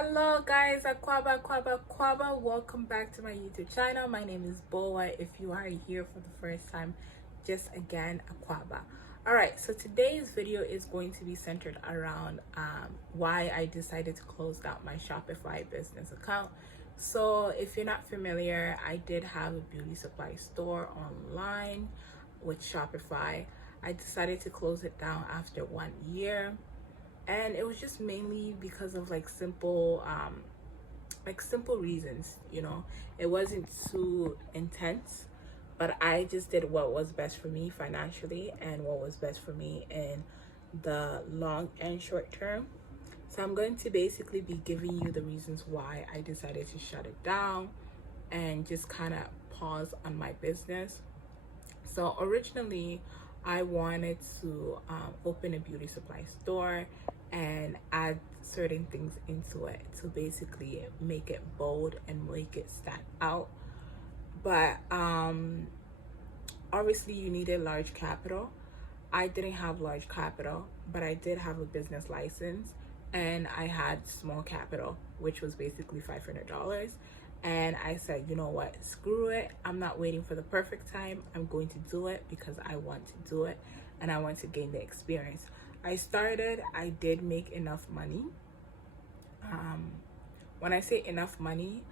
Hello guys, Aquaba, welcome back to my YouTube channel. My name is Bowaa. If you are here for the first time, just again, Aquaba. Alright, so today's video is going to be centered around why I decided to close down my Shopify business account. So if you're not familiar, I did have a beauty supply store online with Shopify. I decided to close it down after 1 year, and it was just mainly because of simple reasons. It wasn't too intense, but I just did what was best for me financially and what was best for me in the long and short term. So I'm going to basically be giving you the reasons why I decided to shut it down and just kind of pause on my business. So originally I wanted to open a beauty supply store and add certain things into it to basically make it bold and make it stand out. But obviously you needed large capital. I didn't have large capital, but I did have a business license, and I had small capital, which was basically $500. And I said, you know what, screw it. I'm not waiting for the perfect time. I'm going to do it because I want to do it and I want to gain the experience. I did make enough money. When I say enough money,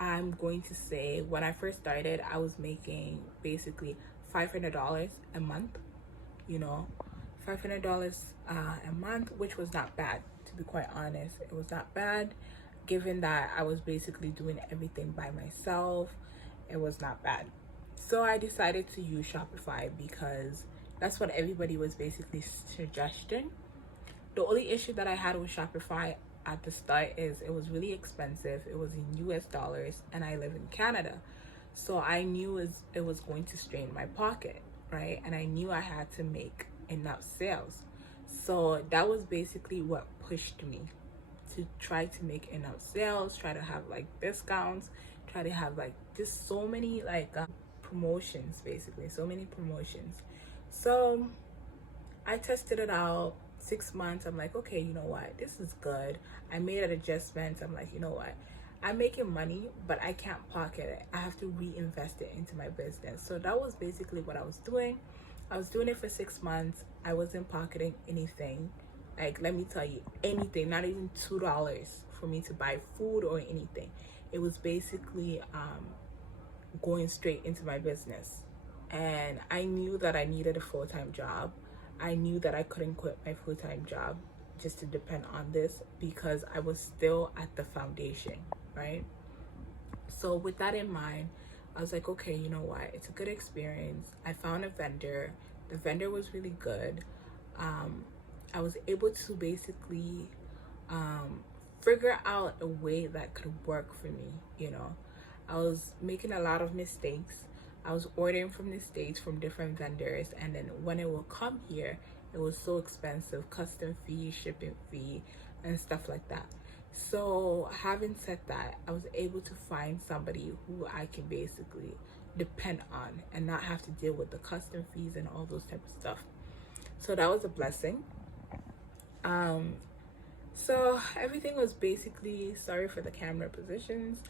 I'm going to say when I first started, I was making basically $500 a month, $500 a month, which was not bad, to be quite honest. It was not bad, given that I was basically doing everything by myself. It was not bad. So I decided to use Shopify because that's what everybody was basically suggesting. The only issue that I had with Shopify at the start is it was really expensive. It was in US dollars and I live in Canada. So I knew it was going to strain my pocket, right? And I knew I had to make enough sales. So that was basically what pushed me to try to make enough sales, try to have discounts, try to have just so many promotions, basically so many promotions. So I tested it out 6 months. I'm like, okay, you know what, this is good. I made an adjustment. I'm like, you know what, I'm making money, but I can't pocket it. I have to reinvest it into my business. So that was basically what I was doing. I was doing it for 6 months. I wasn't pocketing anything. Let me tell you, anything, not even $2 for me to buy food or anything. It was basically going straight into my business. And I knew that I needed a full-time job. I knew that I couldn't quit my full-time job just to depend on this because I was still at the foundation, right? So with that in mind, I was like, okay, you know what, it's a good experience. I found a vendor. The vendor was really good. I was able to basically figure out a way that could work for me. I was making a lot of mistakes. I was ordering from the States from different vendors, and then when it will come here, it was so expensive, custom fee, shipping fee, and stuff like that. So having said that, I was able to find somebody who I can basically depend on and not have to deal with the custom fees and all those type of stuff. So that was a blessing. So everything was basically, sorry for the camera positions,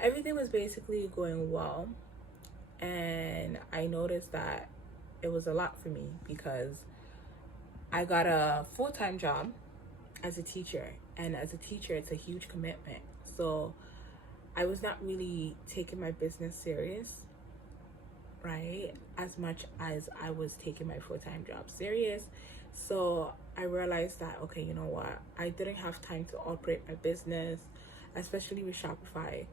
everything was basically going well. And I noticed that it was a lot for me because I got a full-time job as a teacher, and as a teacher it's a huge commitment. So I was not really taking my business serious, right, as much as I was taking my full-time job serious. So I realized that, okay, you know what, I didn't have time to operate my business, especially with Shopify.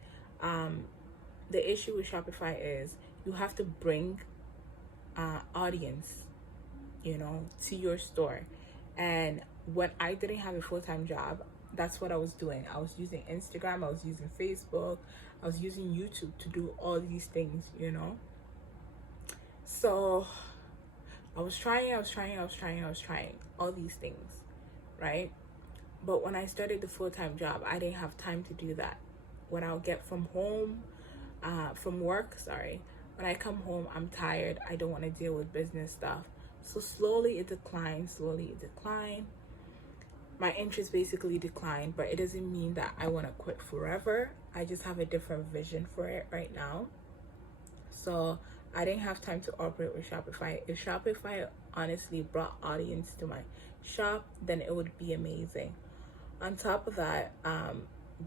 The issue with Shopify is you have to bring audience, to your store. And when I didn't have a full-time job, that's what I was doing. I was using Instagram, I was using Facebook, I was using YouTube to do all these things, So I was trying all these things, right? But when I started the full-time job, I didn't have time to do that. When I'll get from work, when I come home, I'm tired. I don't want to deal with business stuff. So slowly it declined. my interest basically declined, but it doesn't mean that I want to quit forever. I just have a different vision for it right now. So I didn't have time to operate with Shopify. If Shopify honestly brought audience to my shop, then it would be amazing. On top of that,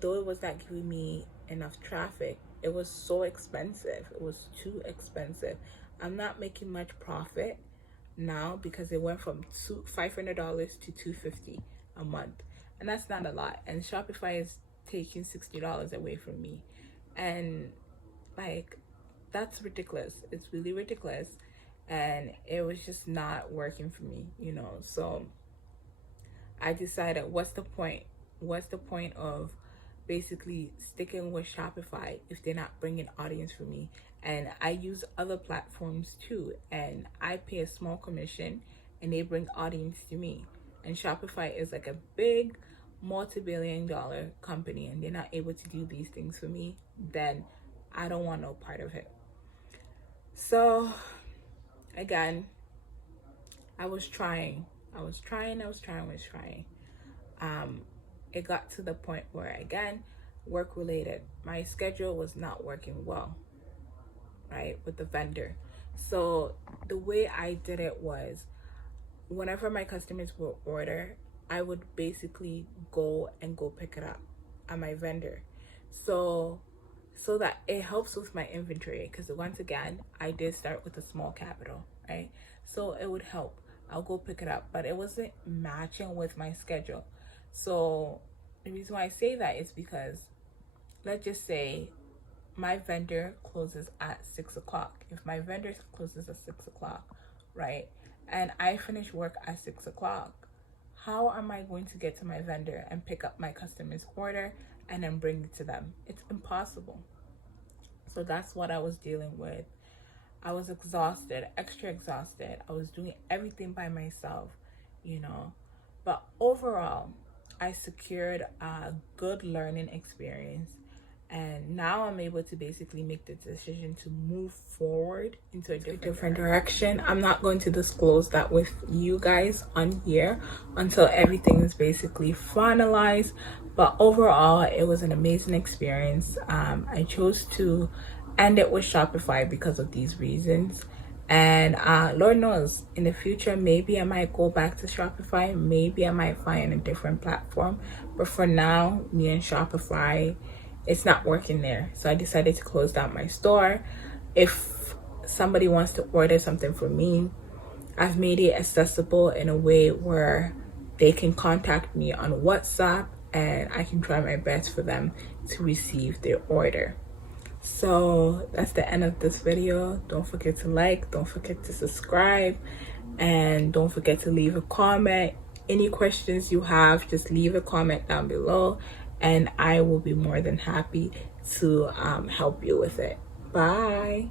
though it was not giving me enough traffic, it was so expensive. It was too expensive. I'm not making much profit now because it went from $500 to $250 a month, and that's not a lot. And Shopify is taking $60 away from me, and like, that's ridiculous. It's really ridiculous, and it was just not working for me, you know. So I decided, what's the point? What's the point of basically sticking with Shopify if they're not bringing audience for me? And I use other platforms too, and I pay a small commission and they bring audience to me. And Shopify is like a big multi-billion-dollar company, and they're not able to do these things for me, then I don't want no part of it. So again, I was trying. It got to the point where, again, work related, my schedule was not working well, right, with the vendor. So the way I did it was, whenever my customers would order, I would basically go pick it up at my vendor. So that it helps with my inventory, because once again, I did start with a small capital, right? So it would help. I'll go pick it up, but it wasn't matching with my schedule. So the reason why I say that is because, let's just say my vendor closes at 6 o'clock. If my vendor closes at 6 o'clock, right, and I finish work at 6 o'clock, how am I going to get to my vendor and pick up my customer's order and then bring it to them? It's impossible. So that's what I was dealing with. I was exhausted, extra exhausted. I was doing everything by myself, you know. But overall, I secured a good learning experience, and now I'm able to basically make the decision to move forward into a different direction. I'm not going to disclose that with you guys on here until everything is basically finalized. But overall, it was an amazing experience. I chose to end it with Shopify because of these reasons. And Lord knows, in the future, maybe I might go back to Shopify. Maybe I might find a different platform. But for now, me and Shopify, it's not working there. So I decided to close down my store. If somebody wants to order something from me, I've made it accessible in a way where they can contact me on WhatsApp, and I can try my best for them to receive their order. So that's the end of this video. Don't forget to like, don't forget to subscribe, and don't forget to leave a comment. Any questions you have, just leave a comment down below, and I will be more than happy to help you with it. Bye.